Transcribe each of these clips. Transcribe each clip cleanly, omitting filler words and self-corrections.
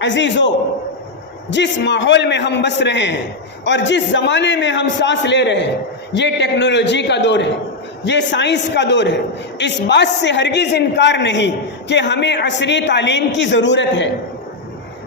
عزیزو، جس ماحول میں ہم بس رہے ہیں اور جس زمانے میں ہم سانس لے رہے ہیں، یہ ٹیکنالوجی کا دور ہے، یہ سائنس کا دور ہے۔ اس بات سے ہرگز انکار نہیں کہ ہمیں عصری تعلیم کی ضرورت ہے،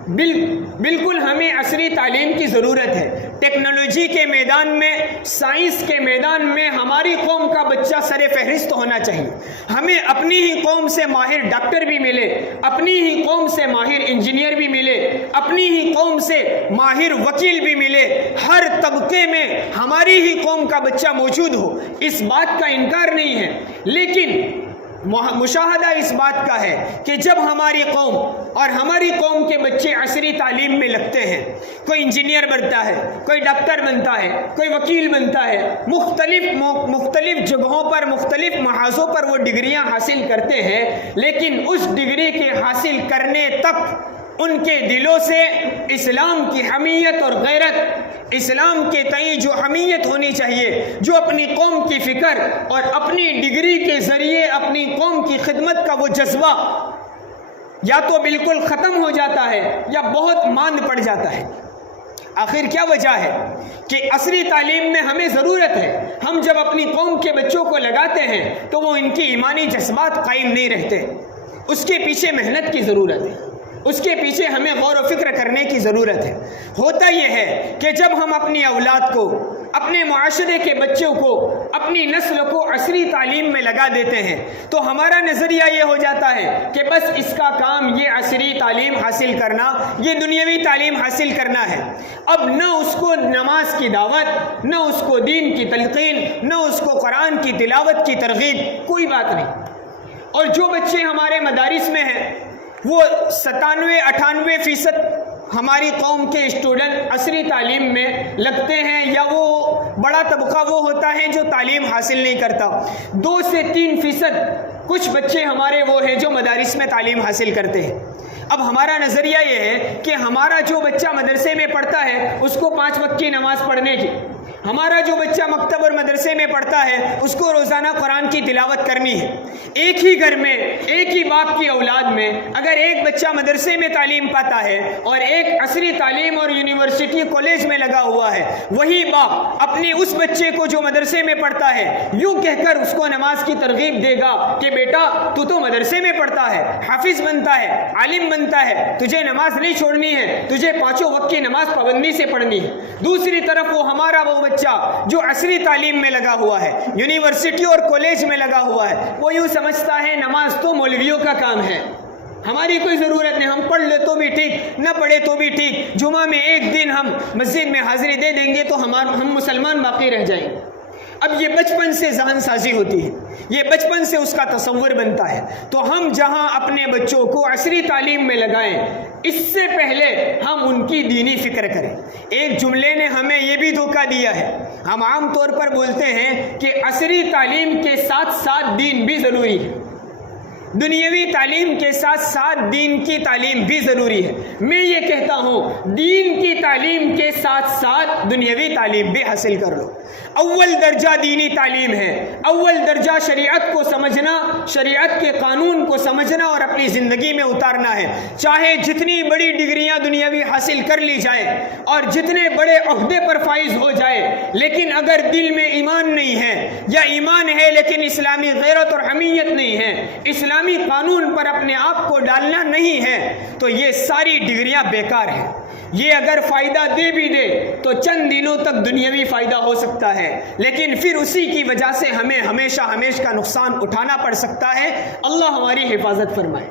بالکل ہمیں عصری تعلیم کی ضرورت ہے۔ ٹیکنالوجی کے میدان میں، سائنس کے میدان میں ہماری قوم کا بچہ سر فہرست ہونا چاہیے۔ ہمیں اپنی ہی قوم سے ماہر ڈاکٹر بھی ملے، اپنی ہی قوم سے ماہر انجینئر بھی ملے، اپنی ہی قوم سے ماہر وکیل بھی ملے، ہر طبقے میں ہماری ہی قوم کا بچہ موجود ہو، اس بات کا انکار نہیں ہے۔ لیکن مشاہدہ اس بات کا ہے کہ جب ہماری قوم اور ہماری قوم کے بچے عصری تعلیم میں لگتے ہیں، کوئی انجینئر بنتا ہے، کوئی ڈاکٹر بنتا ہے، کوئی وکیل بنتا ہے، مختلف جگہوں پر، مختلف محاذوں پر وہ ڈگریاں حاصل کرتے ہیں، لیکن اس ڈگری کے حاصل کرنے تک ان کے دلوں سے اسلام کی حمیت اور غیرت، اسلام کے تئیں جو حمیت ہونی چاہیے، جو اپنی قوم کی فکر اور اپنی ڈگری کے ذریعے اپنی قوم کی خدمت کا وہ جذبہ یا تو بالکل ختم ہو جاتا ہے یا بہت ماند پڑ جاتا ہے۔ آخر کیا وجہ ہے کہ عصری تعلیم میں ہمیں ضرورت ہے؟ ہم جب اپنی قوم کے بچوں کو لگاتے ہیں تو وہ ان کی ایمانی جذبات قائم نہیں رہتے، اس کے پیچھے محنت کی ضرورت ہے، اس کے پیچھے ہمیں غور و فکر کرنے کی ضرورت ہے۔ ہوتا یہ ہے کہ جب ہم اپنی اولاد کو، اپنے معاشرے کے بچوں کو، اپنی نسل کو عصری تعلیم میں لگا دیتے ہیں تو ہمارا نظریہ یہ ہو جاتا ہے کہ بس اس کا کام یہ عصری تعلیم حاصل کرنا، یہ دنیاوی تعلیم حاصل کرنا ہے۔ اب نہ اس کو نماز کی دعوت، نہ اس کو دین کی تلقین، نہ اس کو قرآن کی تلاوت کی ترغیب، کوئی بات نہیں۔ اور جو بچے ہمارے مدارس میں ہیں وہ 97-98% ہماری قوم کے اسٹوڈنٹ عصری تعلیم میں لگتے ہیں، یا وہ بڑا طبقہ وہ ہوتا ہے جو تعلیم حاصل نہیں کرتا۔ 2 سے 3% کچھ بچے ہمارے وہ ہیں جو مدارس میں تعلیم حاصل کرتے ہیں۔ اب ہمارا نظریہ یہ ہے کہ ہمارا جو بچہ مدرسے میں پڑھتا ہے اس کو 5 وقت کی نماز پڑھنے کی، ہمارا جو بچہ مکتب اور مدرسے میں پڑھتا ہے اس کو روزانہ قرآن کی تلاوت کرنی ہے۔ ایک ہی گھر میں، ایک ہی باپ کی اولاد میں اگر ایک بچہ مدرسے میں تعلیم پاتا ہے اور ایک عصری تعلیم اور یونیورسٹی کالج میں لگا ہوا ہے، وہی باپ اپنے اس بچے کو جو مدرسے میں پڑھتا ہے یوں کہہ کر اس کو نماز کی ترغیب دے گا کہ بیٹا تو مدرسے میں پڑھتا ہے، حافظ بنتا ہے، عالم بنتا ہے، تجھے نماز نہیں چھوڑنی ہے، تجھے 5 وقت کی نماز پابندی سے پڑھنی ہے۔ دوسری طرف وہ ہمارا وہ بچہ جو عصری تعلیم میں لگا ہوا ہے، یونیورسٹی اور کالج میں لگا ہوا ہے، وہ یوں سمجھتا ہے نماز تو مولویوں کا کام ہے، ہماری کوئی ضرورت نہیں، ہم پڑھ لے تو بھی ٹھیک، نہ پڑھے تو بھی ٹھیک، جمعہ میں ایک دن ہم مسجد میں حاضری دے دیں گے تو ہم مسلمان باقی رہ جائیں گے۔ اب یہ بچپن سے ذہن سازی ہوتی ہے، یہ بچپن سے اس کا تصور بنتا ہے۔ تو ہم جہاں اپنے بچوں کو عصری تعلیم میں لگائیں، اس سے پہلے ہم ان کی دینی فکر کریں۔ ایک جملے نے ہمیں یہ بھی دھوکہ دیا ہے، ہم عام طور پر بولتے ہیں کہ عصری تعلیم کے ساتھ ساتھ دین بھی ضروری ہے، دنیاوی تعلیم کے ساتھ ساتھ دین کی تعلیم بھی ضروری ہے۔ میں یہ کہتا ہوں دین کی تعلیم کے ساتھ ساتھ دنیاوی تعلیم بھی حاصل کر لو۔ اول درجہ دینی تعلیم ہے، اول درجہ شریعت کو سمجھنا، شریعت کے قانون کو سمجھنا اور اپنی زندگی میں اتارنا ہے۔ چاہے جتنی بڑی ڈگریاں دنیاوی حاصل کر لی جائیں اور جتنے بڑے عہدے پر فائز ہو جائے، لیکن اگر دل میں ایمان نہیں ہے، یا ایمان ہے لیکن اسلامی غیرت اور حمیت نہیں ہے، اسلامی قانون پر اپنے آپ کو ڈالنا نہیں ہے، تو یہ ساری ڈگریاں بیکار ہیں۔ یہ اگر فائدہ دے بھی دے تو چند دنوں تک دنیاوی فائدہ ہو سکتا ہے، لیکن پھر اسی کی وجہ سے ہمیں ہمیشہ کا نقصان اٹھانا پڑ سکتا ہے۔ اللہ ہماری حفاظت فرمائے۔